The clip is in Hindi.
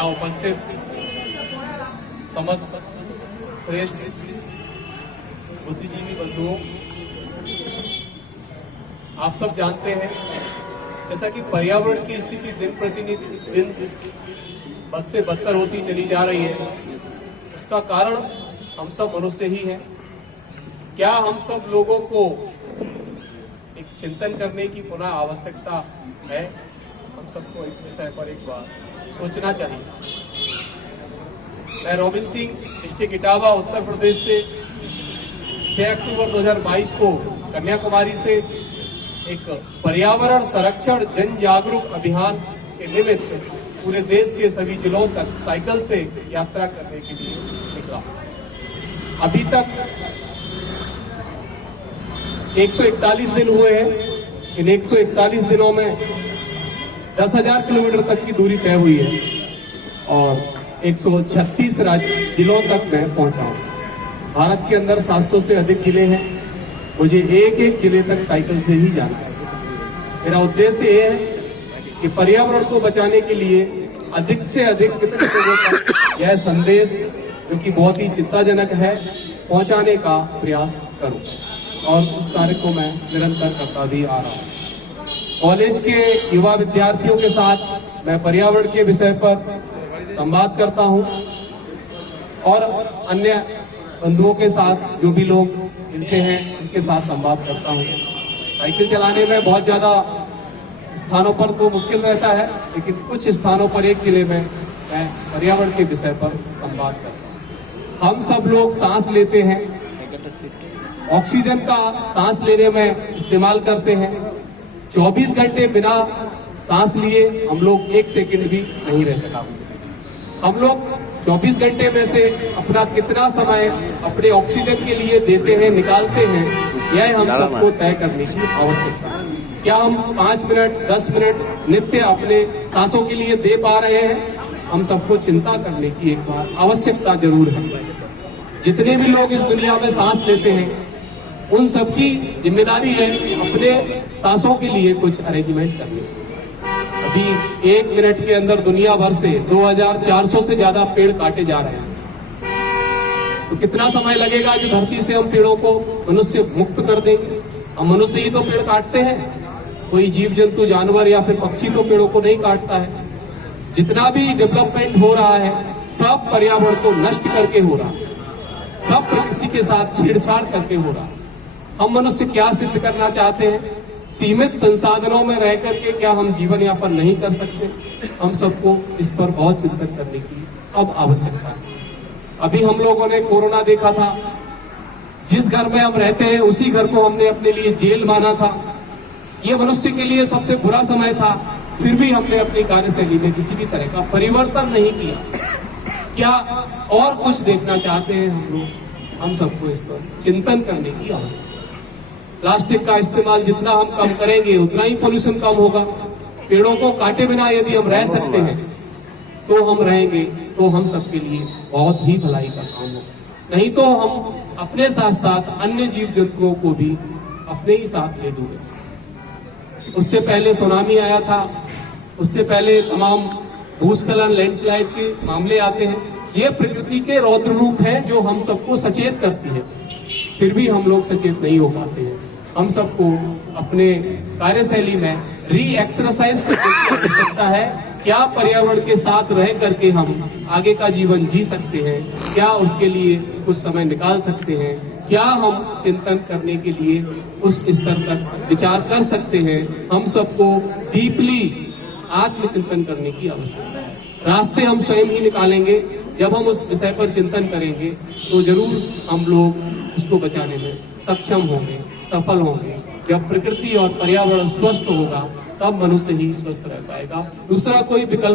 यहाँ उपस्थित समस्त श्रेष्ठ बुद्धिजीवी बंधुओं, आप सब जानते हैं जैसा कि पर्यावरण की स्थिति दिन प्रतिदिन बद से बदतर होती चली जा रही है, उसका कारण हम सब मनुष्य ही हैं। क्या हम सब लोगों को एक चिंतन करने की पुनः आवश्यकता है? हम सबको इस विषय पर एक बार सोचना चाहिए। मैं रोबिन सिंह, डिस्ट्रिक्ट इटावा, उत्तर प्रदेश से 6 अक्टूबर 2022 को कन्याकुमारी से एक पर्यावरण संरक्षण जन जागरूक अभियान के निमित्त पूरे देश के सभी जिलों तक साइकिल से यात्रा करने के लिए निकला। अभी तक 141 दिन हुए हैं। इन 141 दिनों में 10,000 किलोमीटर तक की दूरी तय हुई है और 136 जिलों तक मैं पहुंचा हूं। भारत के अंदर 700 से अधिक जिले हैं। मुझे एक जिले तक साइकिल से ही जाना है। मेरा उद्देश्य ये है कि पर्यावरण को बचाने के लिए अधिक से अधिक कितने लोगों तक यह संदेश, जो कि बहुत ही चिंताजनक है, पहुंचाने का प्रयास करूं और उस कार्य को मैं निरंतर करता भी आ रहा हूं। कॉलेज के युवा विद्यार्थियों के साथ मैं पर्यावरण के विषय पर संवाद करता हूं और अन्य बंधुओं के साथ जो भी लोग मिलते हैं उनके साथ संवाद करता हूं। साइकिल चलाने में बहुत ज़्यादा स्थानों पर तो मुश्किल रहता है, लेकिन कुछ स्थानों पर एक जिले में मैं पर्यावरण के विषय पर संवाद करता हूं। हम सब लोग सांस लेते हैं, ऑक्सीजन का सांस लेने में इस्तेमाल करते हैं। 24 घंटे बिना सांस लिए हम लोग 1 सेकंड भी नहीं रह सकते। हम लोग 24 घंटे में से अपना कितना समय अपने ऑक्सीजन के लिए देते हैं, निकालते हैं, यह हम सबको तय करने की आवश्यकता है। क्या हम 5 मिनट 10 मिनट नित्य अपने सांसों के लिए दे पा रहे हैं? हम सबको चिंता करने की एक बार आवश्यकता जरूर है। जितने भी लोग इस दुनिया में सांस लेते हैं, उन सबकी जिम्मेदारी है अपने सांसों के लिए कुछ अरेंजमेंट करने। अभी 1 मिनट के अंदर दुनिया भर से 2400 से ज्यादा पेड़ काटे जा रहे हैं। तो कितना समय लगेगा जो धरती से हम पेड़ों को मनुष्य मुक्त कर देंगे? हम मनुष्य ही तो पेड़ काटते हैं, कोई जीव जंतु जानवर या फिर पक्षी तो पेड़ों को नहीं काटता है। जितना भी डेवलपमेंट हो रहा है सब पर्यावरण को नष्ट करके हो रहा है, सब प्रकृति के साथ छेड़छाड़ करके हो रहा है। हम मनुष्य क्या सिद्ध करना चाहते हैं? सीमित संसाधनों में रह करके क्या हम जीवन यापन नहीं कर सकते? हम सबको इस पर बहुत चिंतन करने की अब आवश्यकता है। अभी हम लोगों ने कोरोना देखा था। जिस घर में हम रहते हैं उसी घर को हमने अपने लिए जेल माना था। ये मनुष्य के लिए सबसे बुरा समय था, फिर भी हमने अपनी कार्यशैली में किसी भी तरह का परिवर्तन नहीं किया। क्या और कुछ देखना चाहते हैं हम लोग? हम सबको इस पर चिंतन करने की आवश्यकता है। प्लास्टिक का इस्तेमाल जितना हम कम करेंगे उतना ही पोल्यूशन कम होगा। पेड़ों को काटे बिना यदि हम रह सकते हैं तो हम रहेंगे, तो हम सबके लिए बहुत ही भलाई का काम होगा। नहीं तो हम अपने साथ साथ अन्य जीव जंतुओं को भी अपने ही साथ ले डूबे। उससे पहले सुनामी आया था, उससे पहले तमाम भूस्खलन, लैंडस्लाइड के मामले आते हैं। ये प्रकृति के रौद्र रूप है जो हम सबको सचेत करती है, फिर भी हम लोग सचेत नहीं हो पाते हैं। हम सबको अपने कार्यशैली में री एक्सरसाइज करने की आवश्यकता है। क्या पर्यावरण के साथ रह करके हम आगे का जीवन जी सकते हैं? क्या उसके लिए कुछ समय निकाल सकते हैं? क्या हम चिंतन करने के लिए उस स्तर तक विचार कर सकते हैं? हम सबको डीपली आत्मचिंतन करने की आवश्यकता है। रास्ते हम स्वयं ही निकालेंगे। जब हम उस विषय पर चिंतन करेंगे तो जरूर हम लोग उसको बचाने में सक्षम होंगे, सफल होंगे। जब प्रकृति और पर्यावरण स्वस्थ होगा तब मनुष्य ही स्वस्थ रह पाएगा। दूसरा कोई विकल्प